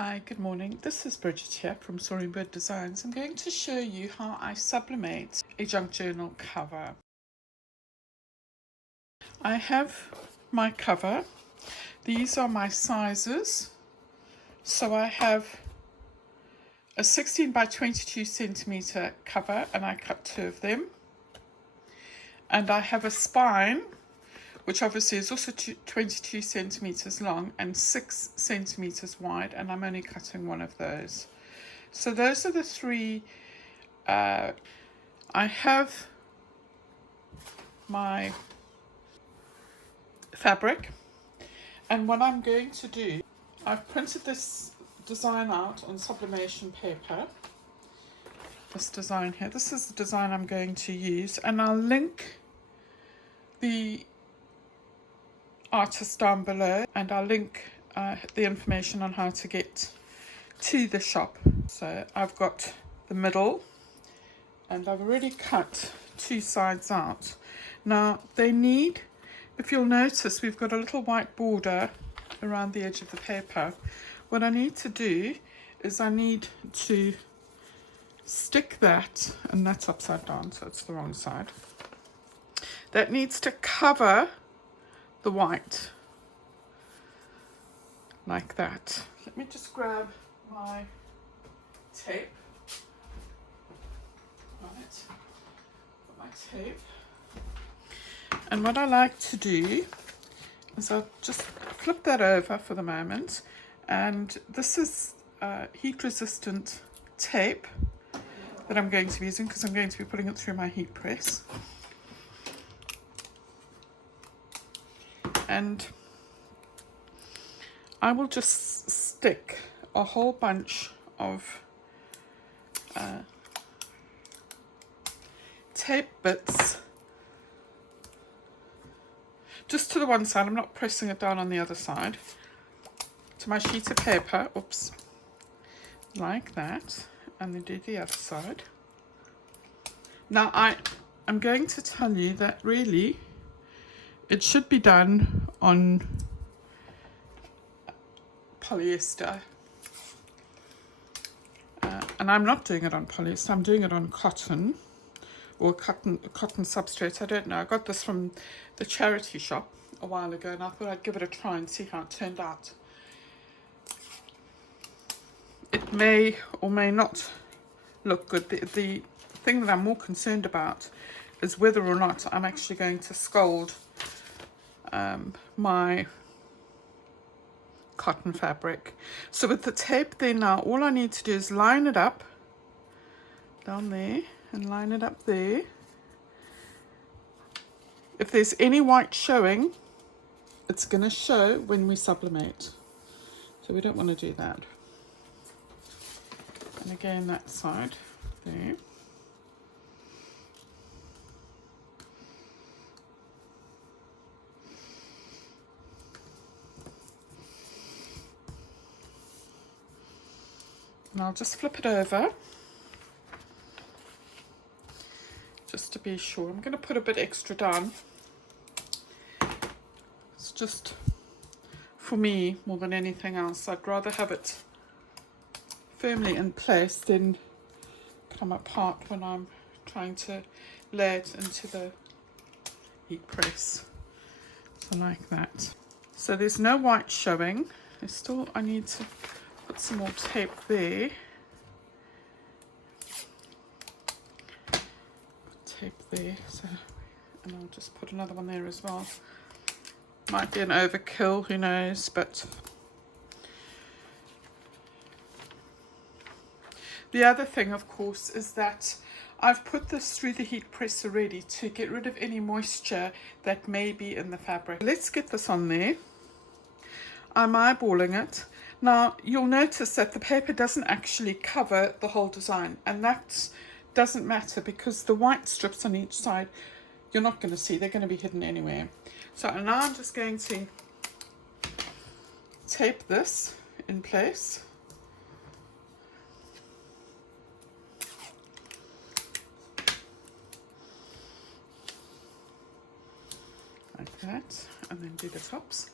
Hi, good morning. This is Bridget here from Surecolor Designs. I'm going to show you how I sublimate a junk journal cover. I have my cover. These are my sizes. So I have a 16 by 22 centimeter cover and I cut 2 of them. And I have a spine, which obviously is also 22 centimeters long and 6 centimeters wide, and I'm only cutting one of those. So those are the three. I have my fabric, and what I'm going to do, I've printed this design out on sublimation paper. This design here, this is the design I'm going to use, and I'll link the artist down below, and I'll link the information on how to get to the shop. So I've got the middle, and I've already cut 2 sides out. Now they need, if you'll notice, we've got a little white border around the edge of the paper. What I need to do is I need to stick that, and that's upside down, so it's the wrong side. That needs to cover the white, like that. Let me just grab my tape. Right, got my tape. And what I like to do is I'll just flip that over for the moment. And this is heat resistant tape that I'm going to be using because I'm going to be putting it through my heat press. And I will just stick a whole bunch of tape bits just to the one side. I'm not pressing it down on the other side, to my sheet of paper. Oops, like that, and then do the other side. Now I'm going to tell you that really it should be done on polyester, and I'm not doing it on polyester, I'm doing it on cotton or cotton substrate. I don't know, I got this from the charity shop a while ago and I thought I'd give it a try and see how it turned out. It may or may not look good. The thing that I'm more concerned about is whether or not I'm actually going to scald my cotton fabric. So with the tape there now, all I need to do is line it up down there and line it up there. If there's any white showing, it's going to show when we sublimate, so we don't want to do that. And again, that side there. And I'll just flip it over just to be sure. I'm going to put a bit extra down. It's just for me more than anything else. I'd rather have it firmly in place than come apart when I'm trying to lay it into the heat press. So like that. So there's no white showing. There's still, I need to put some more tape there. Put tape there, so, and I'll just put another one there as well. Might be an overkill, who knows, but the other thing, of course, is that I've put this through the heat press already to get rid of any moisture that may be in the fabric. Let's get this on there. I'm eyeballing it. Now, you'll notice that the paper doesn't actually cover the whole design, and that doesn't matter because the white strips on each side, you're not going to see. They're going to be hidden anywhere. So now I'm just going to tape this in place. Like that, and then do the tops.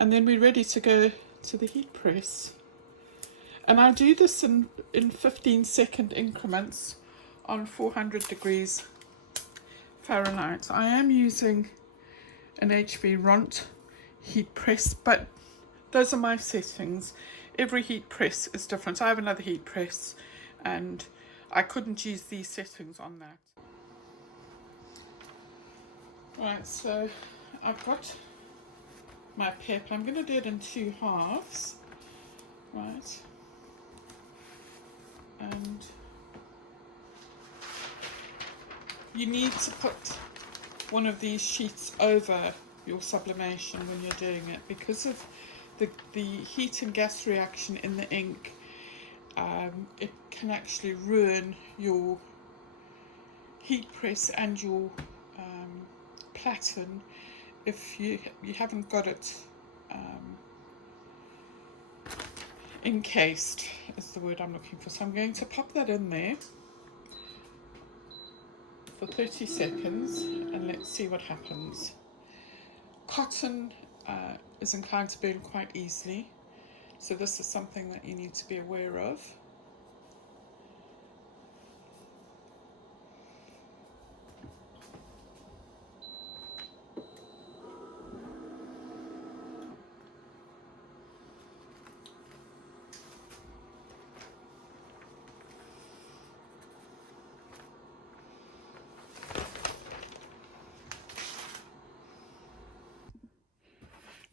And then we're ready to go to the heat press. And I do this in 15-second increments on 400 degrees Fahrenheit. I am using an HVRont heat press, but those are my settings. Every heat press is different. I have another heat press and I couldn't use these settings on that. Right, so I've got my paper. I'm going to do it in 2 halves, right? And you need to put one of these sheets over your sublimation when you're doing it, because of the heat and gas reaction in the ink. It can actually ruin your heat press and your platen if you haven't got it encased, is the word I'm looking for. So I'm going to pop that in there for 30 seconds and let's see what happens. Cotton is inclined to burn quite easily, so this is something that you need to be aware of.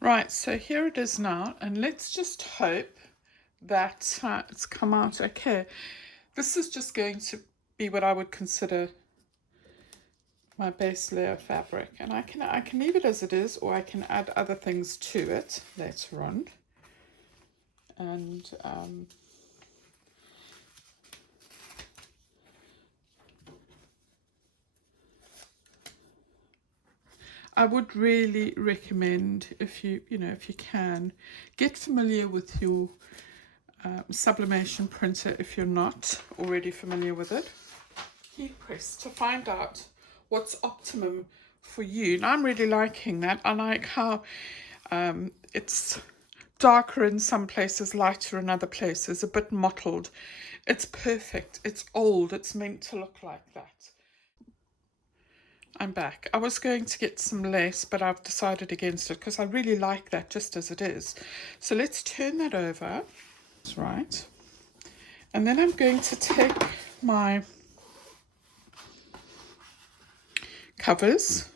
Right, so here it is now, and let's just hope that it's come out okay. This is just going to be what I would consider my base layer fabric, and I can leave it as it is, or I can add other things to it later on. And I would really recommend, if you can, get familiar with your sublimation printer if you're not already familiar with it. Heat press to find out what's optimum for you. And I'm really liking that. I like how it's darker in some places, lighter in other places, a bit mottled. It's perfect. It's old. It's meant to look like that. I'm back. I was going to get some lace, but I've decided against it because I really like that just as it is. So let's turn that over. That's right. And then I'm going to take my covers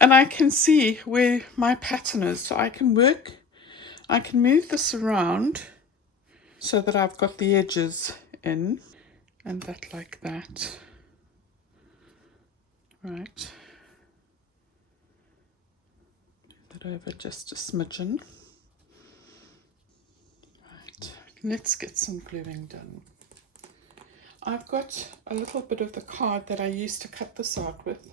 and I can see where my pattern is. So I can move this around so that I've got the edges in, and that like that. Right, that over just a smidgen. Right, let's get some gluing done. I've got a little bit of the card that I used to cut this out with,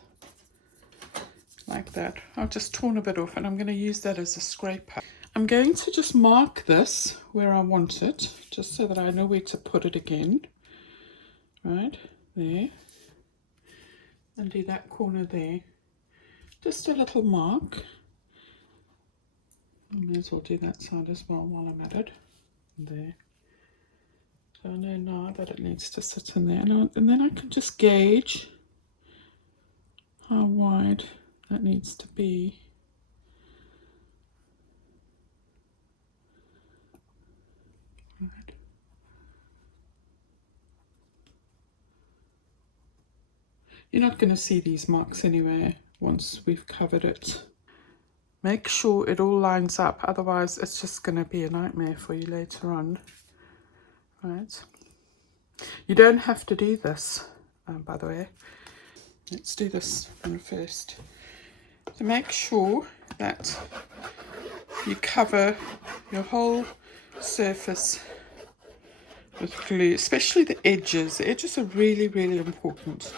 like that. I've just torn a bit off and I'm going to use that as a scraper. I'm going to just mark this where I want it, just so that I know where to put it again. Right, there. And do that corner there, just a little mark. I may as well do that side as well while I'm at it. There. So I know now that it needs to sit in there, and then I can just gauge how wide that needs to be. Right. You're not going to see these marks anywhere once we've covered it. Make sure it all lines up, otherwise it's just going to be a nightmare for you later on. Right. You don't have to do this, by the way. Let's do this one first. So make sure that you cover your whole surface with glue, especially the edges. The edges are really, really important.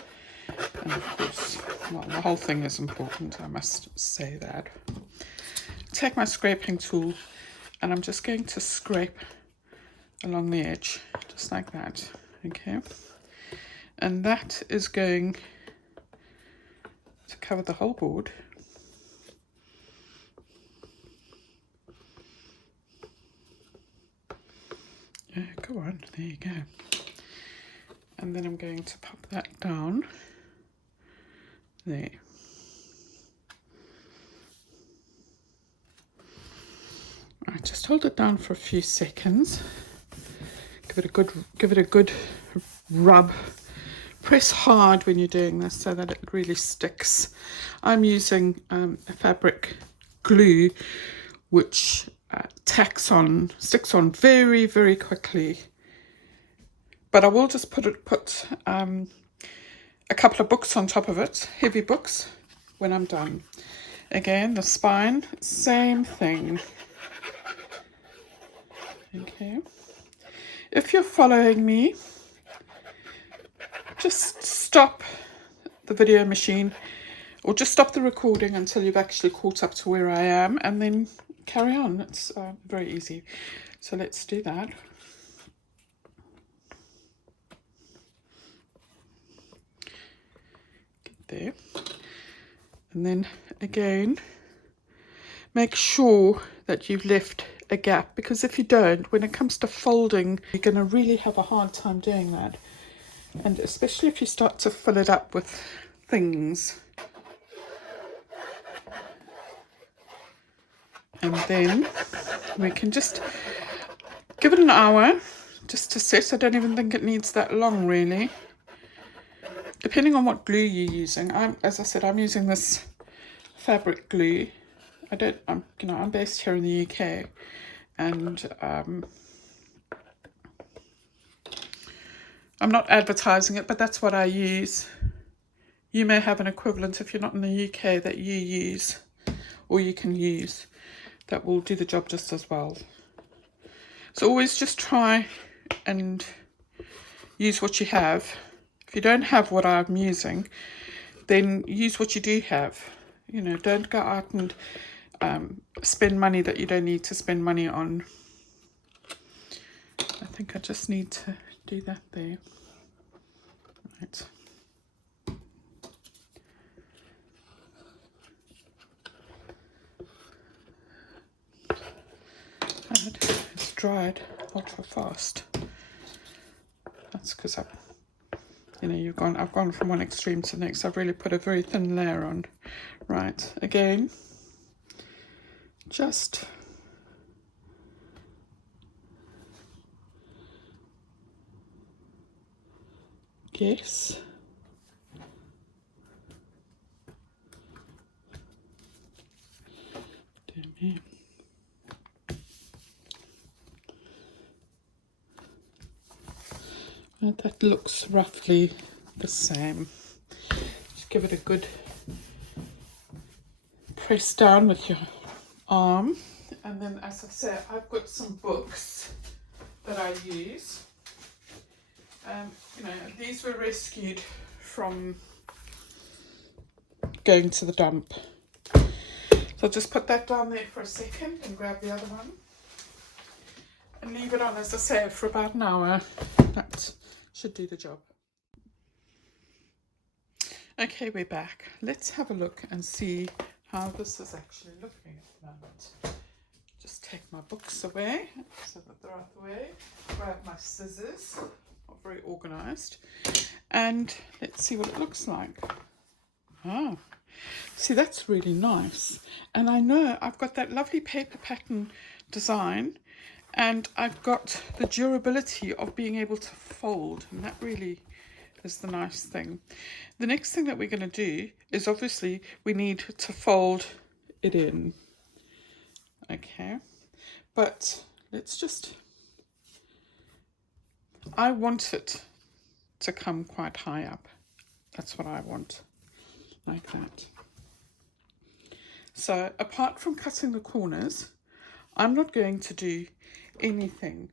And of course, well, the whole thing is important, I must say that. Take my scraping tool and I'm just going to scrape along the edge, just like that, okay? And that is going to cover the whole board. there you go. And then I'm going to pop that down there. Right, just hold it down for a few seconds. Give it a good rub. Press hard when you're doing this so that it really sticks. I'm using a fabric glue which sticks on very, very quickly. But I will just put a couple of books on top of it, heavy books, when I'm done. Again, the spine, same thing. Okay. If you're following me, just stop the video machine or just stop the recording until you've actually caught up to where I am, and then carry on. It's very easy. So let's do that. Get there. And then again, make sure that you've left a gap, because if you don't, when it comes to folding, you're going to really have a hard time doing that. And especially if you start to fill it up with things. And then we can just give it an hour just to set. I don't even think it needs that long, really. Depending on what glue you're using. As I said, I'm using this fabric glue. I'm based here in the UK, and I'm not advertising it, but that's what I use. You may have an equivalent if you're not in the UK that you use, or you can use, that will do the job just as well. So always just try and use what you have. If you don't have what I'm using, then use what you do have. You know, don't go out and spend money that you don't need to spend money on. I think I just need to do that there. Right. It's dried ultra fast. That's because I've gone from one extreme to the next. I've really put a very thin layer on. Right, again, just guess. And that looks roughly the same. Just give it a good press down with your arm. And then, as I said, I've got some books that I use. These were rescued from going to the dump. So I'll just put that down there for a second and grab the other one. And leave it on, as I say, for about an hour. That should do the job. Okay, we're back. Let's have a look and see how this is actually looking at the moment. Just take my books away so that they're out the way. Grab my scissors. Not very organised. And let's see what it looks like. Ah, see, that's really nice. And I know I've got that lovely paper pattern design, and I've got the durability of being able to fold, and that really is the nice thing. The next thing that we're going to do is, obviously, we need to fold it in. Okay, but let's just, I want it to come quite high up. That's what I want, like that. So apart from cutting the corners, I'm not going to do anything.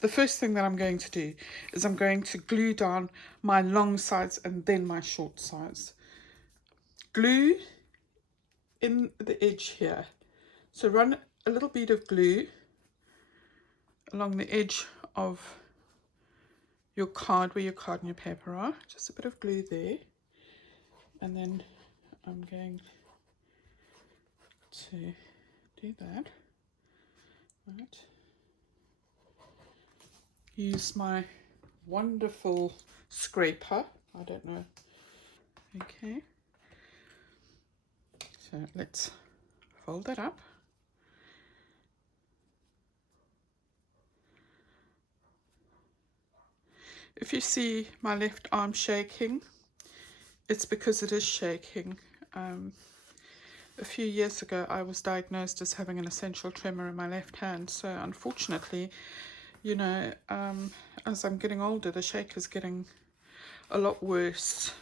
The first thing that I'm going to do is I'm going to glue down my long sides and then my short sides. Glue in the edge here. So run a little bead of glue along the edge of your card, where your card and your paper are. Just a bit of glue there. And then I'm going to do that. Right. Use my wonderful scraper. I don't know. Okay. So let's fold that up. If you see my left arm shaking, it's because it is shaking. A few years ago I was diagnosed as having an essential tremor in my left hand, so unfortunately, you know, as I'm getting older, the shake is getting a lot worse.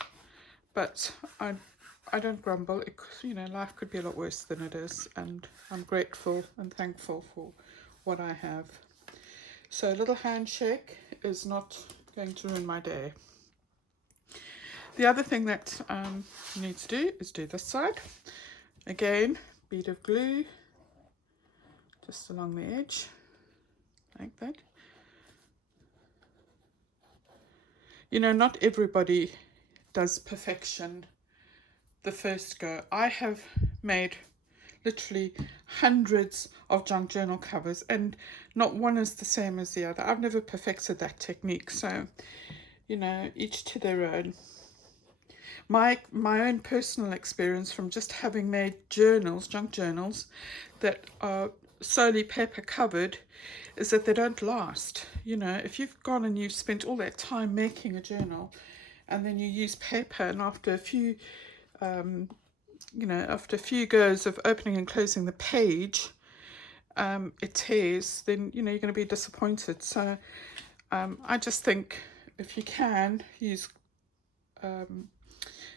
But I don't grumble. You know, life could be a lot worse than it is, and I'm grateful and thankful for what I have. So a little handshake is not going to ruin my day. The other thing that you need to do is do this side. Again, bead of glue just along the edge, like that. You know, not everybody does perfection the first go. I have made literally hundreds of junk journal covers, and not one is the same as the other. I've never perfected that technique, so you know, each to their own. My own personal experience from just having made journals, junk journals, that are solely paper covered, is that they don't last. You know, if you've gone and you've spent all that time making a journal, and then you use paper, and after a few you know, after a few goes of opening and closing the page, it tears, then, you know, you're going to be disappointed. So I just think if you can use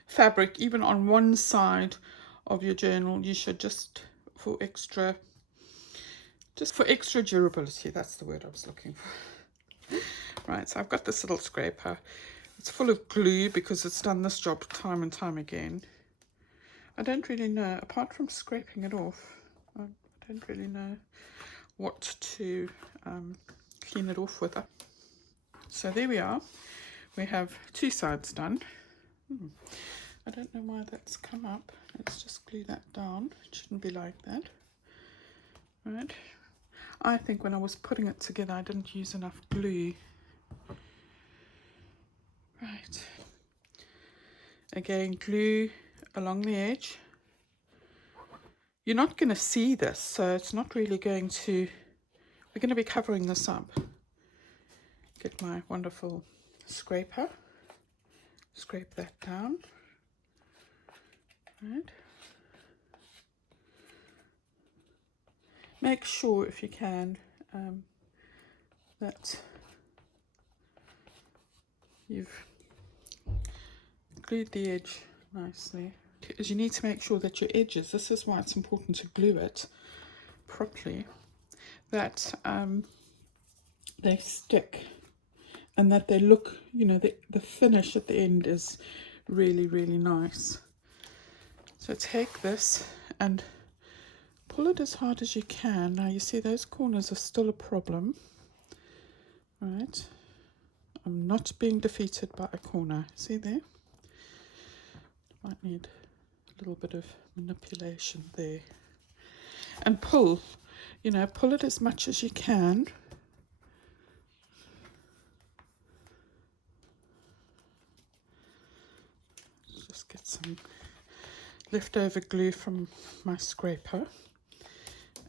fabric, even on one side of your journal, you should, just for extra durability. That's the word I was looking for. Right, so I've got this little scraper. It's full of glue because it's done this job time and time again. I don't really know, apart from scraping it off, I don't really know what to clean it off with. So there we are. We have two sides done. I don't know why that's come up. Let's just glue that down. It shouldn't be like that. Right. I think when I was putting it together, I didn't use enough glue. Right. Again, glue along the edge. You're not going to see this, so it's not really going to, we're going to be covering this up. Get my wonderful scraper, scrape that down. Right. Make sure, if you can, that you've glued the edge nicely. Because you need to make sure that your edges, this is why it's important to glue it properly, that they stick and that they look, you know, the finish at the end is really, really nice. So take this and pull it as hard as you can. Now you see those corners are still a problem. Right, I'm not being defeated by a corner. See there? Might need a little bit of manipulation there. And pull, you know, pull it as much as you can. Just get some leftover glue from my scraper,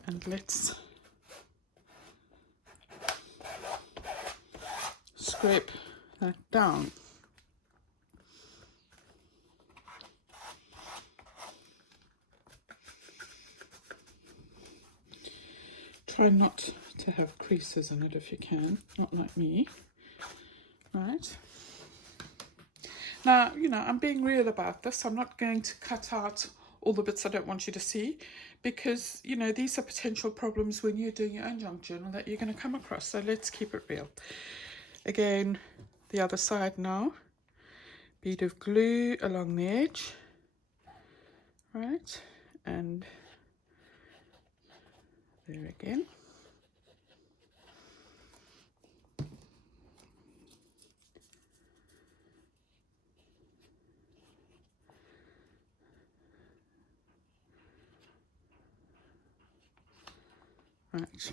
and let's scrape that down. Try not to have creases in it if you can, not like me. Right. Now, you know, I'm being real about this. I'm not going to cut out all the bits I don't want you to see, because, you know, these are potential problems when you're doing your own junk journal that you're going to come across. So let's keep it real. Again, the other side now. Bead of glue along the edge. Right. And there again. Right.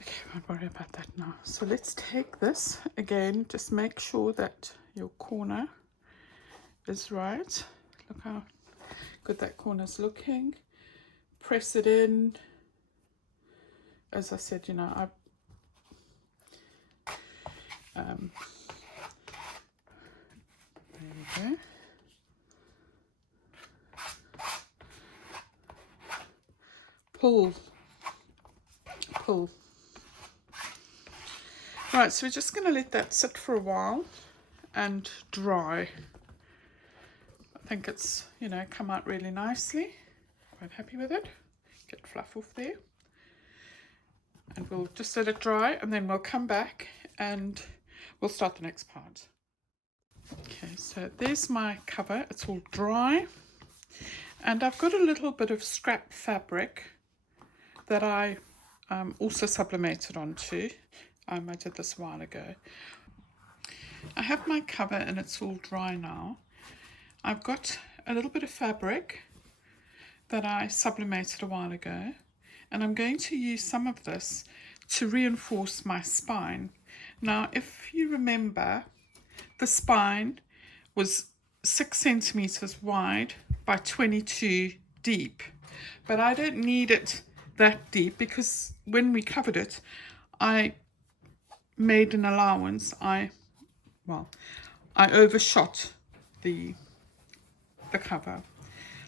Okay, won't worry about that now. So let's take this again, just make sure that your corner is right. Look how good that corner's looking. Press it in. As I said, you know, there we go. Pull. Right, so we're just going to let that sit for a while and dry. I think it's, you know, come out really nicely. Quite happy with it. Get fluff off there. And we'll just let it dry, and then we'll come back and we'll start the next part. Okay, so there's my cover. It's all dry. And I've got a little bit of scrap fabric that I also sublimated onto. I did this a while ago. I have my cover and it's all dry now. I've got a little bit of fabric that I sublimated a while ago, and I'm going to use some of this to reinforce my spine. Now, if you remember, the spine was 6 centimeters wide by 22 deep, but I don't need it that deep because when we covered it, I made an allowance. I overshot the cover.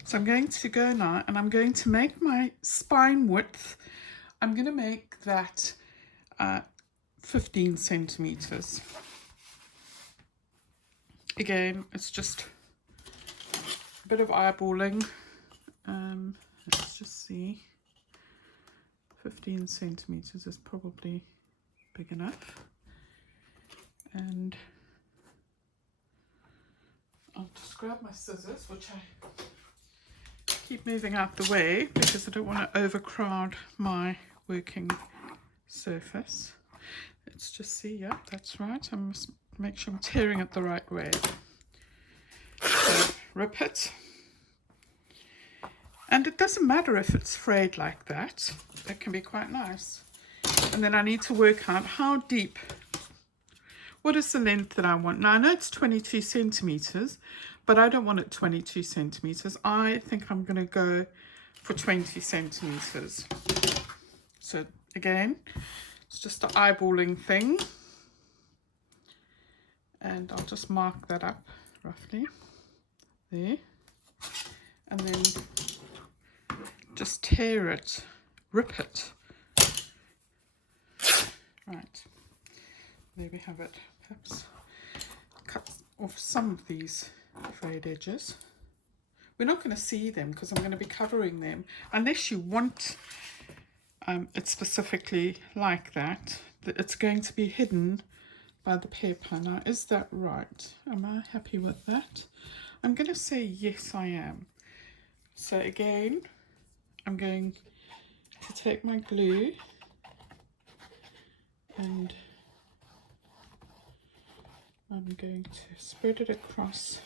So I'm going to go now and I'm going to make my spine width. I'm going to make that 15 centimeters. Again, it's just a bit of eyeballing. Let's just see. 15 centimeters is probably big enough. And I'll just grab my scissors, which I keep moving out the way because I don't want to overcrowd my working surface. Let's just see. Yeah, that's right. I must make sure I'm tearing it the right way. So rip it. And it doesn't matter if it's frayed like that. It can be quite nice. And then I need to work out how deep. What is the length that I want? Now I know it's 22 centimeters, but I don't want it 22 centimeters. I think I'm going to go for 20 centimeters. So again, it's just an eyeballing thing. And I'll just mark that up roughly there. And then just tear it, rip it. Right, there we have it. Perhaps cut off some of these frayed edges. We're not going to see them because I'm going to be covering them unless you want it specifically like that. It's going to be hidden by the paper. Now, is that right? Am I happy with that? I'm going to say yes, I am. So again, I'm going to take my glue and I'm going to spread it across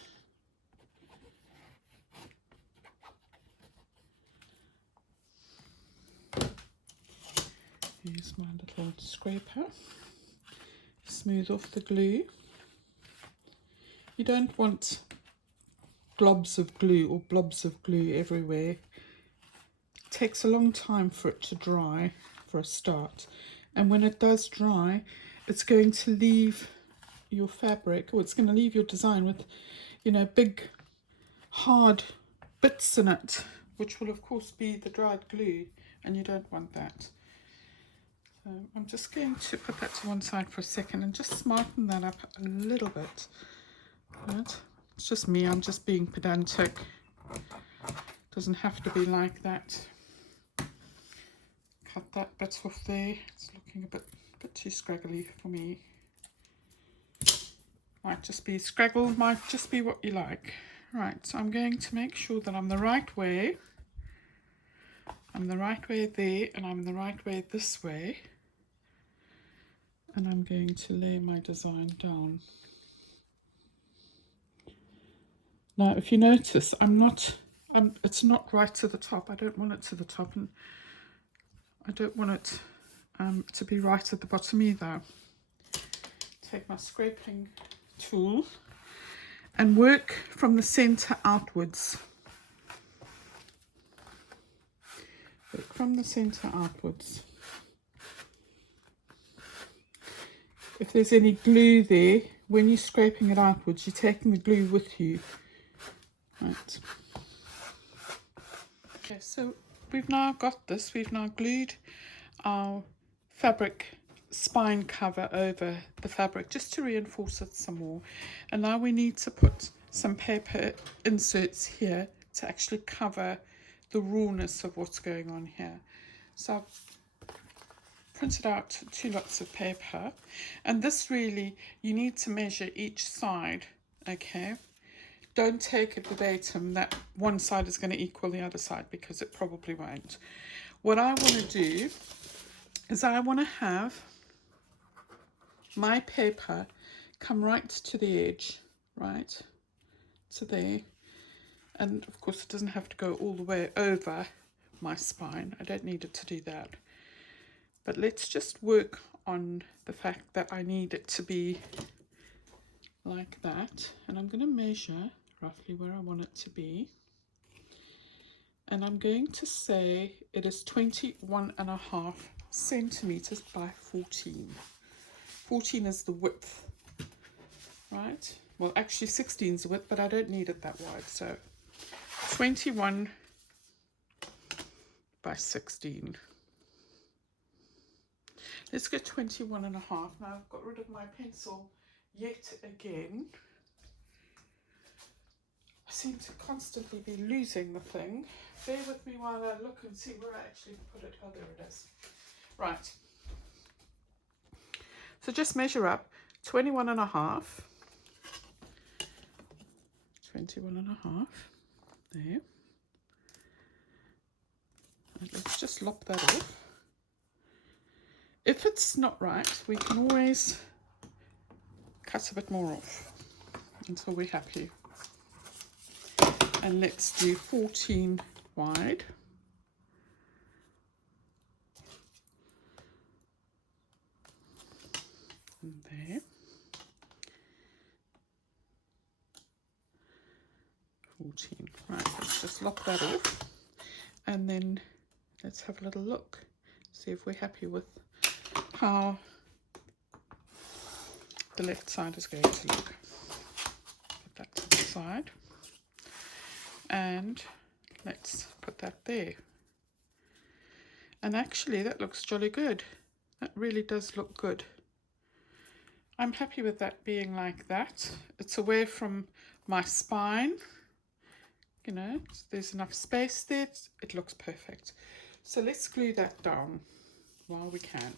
Here's my little scraper. Smooth off the glue. You don't want globs of glue or blobs of glue everywhere. It takes a long time for it to dry for a start, and when it does dry, it's going to leave your fabric, or it's going to leave your design with, you know, big hard bits in it, which will of course be the dried glue, and you don't want that. So I'm just going to put that to one side for a second and just smarten that up a little bit. Right? It's just me, I'm just being pedantic. Doesn't have to be like that. Cut that bit off there. It's looking a bit too scraggly for me. Might just be scraggle, might just be what you like. Right, so I'm going to make sure that I'm the right way. I'm the right way there, and I'm the right way this way. And I'm going to lay my design down. Now, if you notice, I'm not It's not right to the top. I don't want it to the top, and I don't want it to be right at the bottom either. Take my scraping tool and work from the center outwards. Work from the center outwards. If there's any glue there, when you're scraping it outwards, you're taking the glue with you. Right. Okay, so we've now got this. We've now glued our fabric spine cover over the fabric just to reinforce it some more. And now we need to put some paper inserts here to actually cover the rawness of what's going on here. So I've printed out 2 lots of paper, and this really, you need to measure each side, okay? Don't take it verbatim that one side is going to equal the other side, because it probably won't. What I want to do is I want to have my paper come right to the edge, right to there. And of course it doesn't have to go all the way over my spine. I don't need it to do that. But let's just work on the fact that I need it to be like that. And I'm going to measure roughly where I want it to be. And I'm going to say it is 21.5 centimeters by 14. 14 is the width, right? Well, actually 16 is the width, but I don't need it that wide. So 21 by 16. Let's go 21.5. Now I've got rid of my pencil yet again. I seem to constantly be losing the thing. Bear with me while I look and see where I actually put it. Oh, there it is. Right. So just measure up 21.5. 21.5. There. And let's just lop that off. If it's not right, we can always cut a bit more off until we're happy. And let's do 14 wide. And there. 14. Right, let's just lop that off. And then let's have a little look. See if we're happy with how the left side is going to look. Put that to the side. And let's put that there. And actually that looks jolly good. That really does look good. I'm happy with that being like that. It's away from my spine. You know, there's enough space there. It looks perfect. So let's glue that down while we can.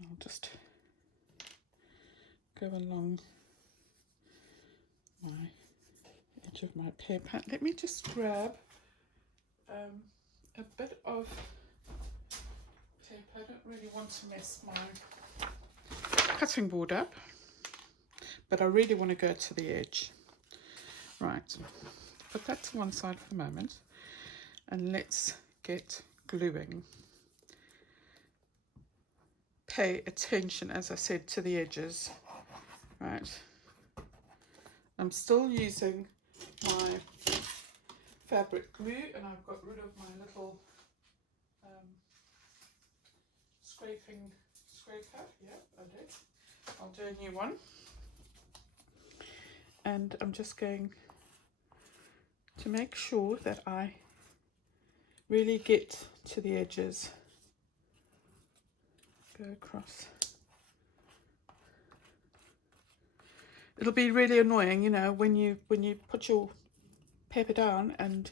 I'll just go along my edge of my paper. Let me just grab a bit of tape. I don't really want to mess my cutting board up, but I really want to go to the edge. Right, put that to one side for the moment, and let's get gluing. Pay attention, as I said, to the edges. Right, I'm still using my fabric glue, and I've got rid of my little scraper. Yeah, I did. I'll do a new one. And I'm just going to make sure that I really get to the edges. Go across. It'll be really annoying, you know, when you put your paper down and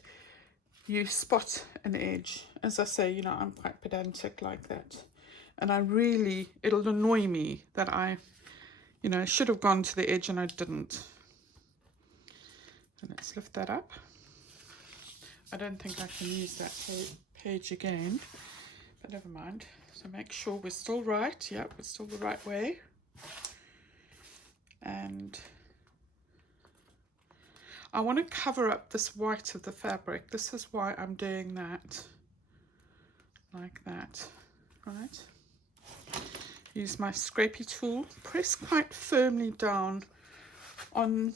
you spot an edge. As I say, you know, I'm quite pedantic like that. And it'll annoy me that I, you know, should have gone to the edge and I didn't. So let's lift that up. I don't think I can use that page again, but never mind. So make sure we're still right. Yeah, we're still the right way. And I want to cover up this white of the fabric. This is why I'm doing that, like that, right? Use my scrapey tool, press quite firmly down on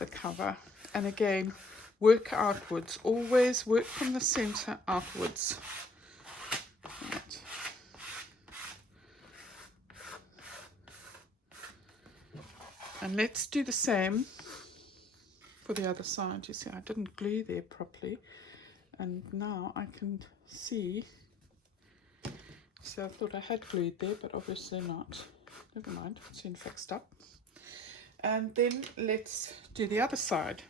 the cover, and again, work outwards. Always work from the center outwards. Right. And let's do the same for the other side. You see, I didn't glue there properly, and now I can see. So I thought I had glued there, but obviously not. Never mind, it's been fixed up. And then let's do the other side.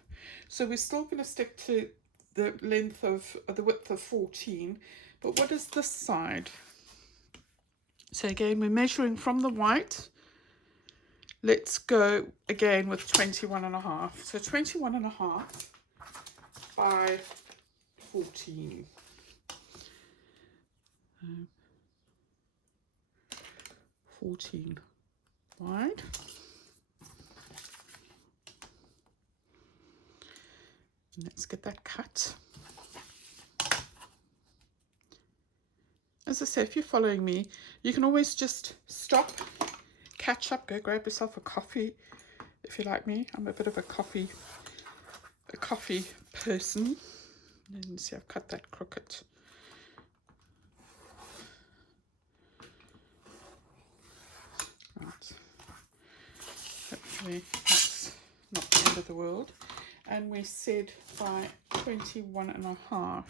So we're still going to stick to the length of the width of 14, but what is this side? So again, we're measuring from the white. Let's go again with 21.5. So 21.5 by 14. 14 wide. And let's get that cut. As I say, if you're following me, you can always just stop, catch up, go grab yourself a coffee. If you're like me, I'm a bit of a coffee person. And you see, I've cut that crooked. Right. Hopefully that's not the end of the world. And we said by 21.5.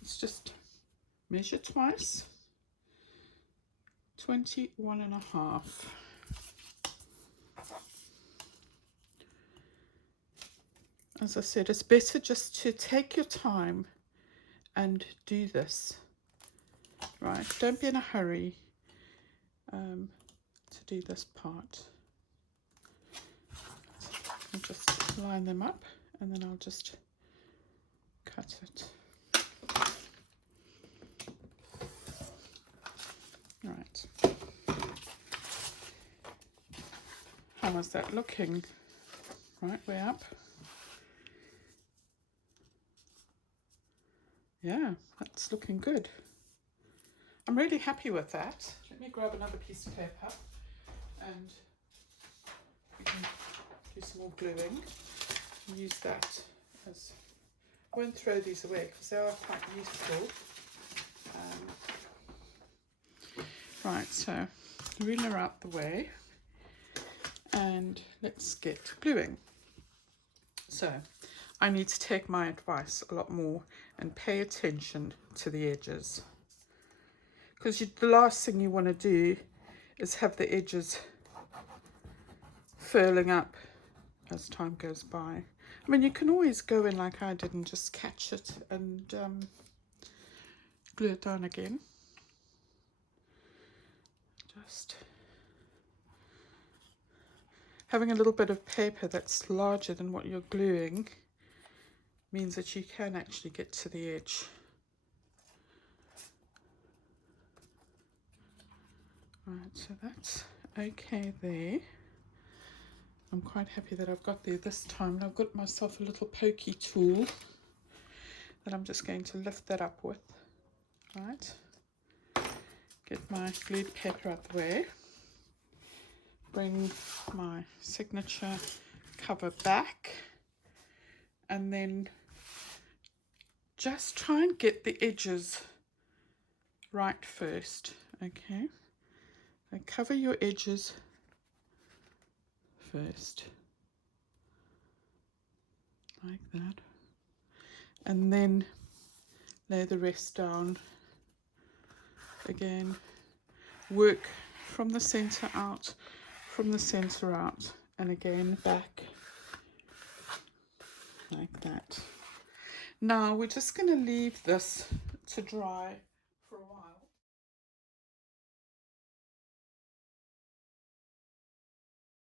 Let's just measure twice. 21.5. As I said, it's better just to take your time and do this, right? Don't be in a hurry to do this part. I'll just line them up and then I'll just cut it. Right. How was that looking? Right, way up. Yeah, that's looking good. I'm really happy with that. Let me grab another piece of paper and we can do some more gluing. Use that as, I won't throw these away because they are quite useful. Right, so ruler out the way and let's get gluing. So I need to take my advice a lot more and pay attention to the edges, because the last thing you want to do is have the edges furling up as time goes by. I mean, you can always go in like I did and just catch it and glue it down again. Just having a little bit of paper that's larger than what you're gluing means that you can actually get to the edge. Right, so that's okay there. I'm quite happy that I've got there this time. And I've got myself a little pokey tool that I'm just going to lift that up with. Right, get my glued paper out the way. Bring my signature cover back and then just try and get the edges right first. Okay, so cover your edges first like that, and then lay the rest down. Again, work from the center out, from the center out, and again back like that. Now we're just going to leave this to dry